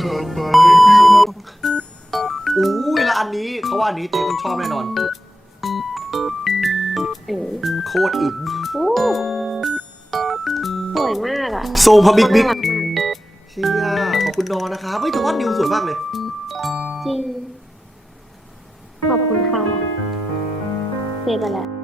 จากไปพี่รักอู้ยแล้วอันนี้เขาว่าอันนี้เต้ต้องชอบแน่นอนอโคตรอึมโอ้สวยมากอะโซพบิ๊กบิ๊กน่ารัมาเชียขอบคุณนอนนะครับเฮ้ยแต่ว่านิวสวยมากเลย จริง ขอบคุณค่ะเซฟไปแล้ว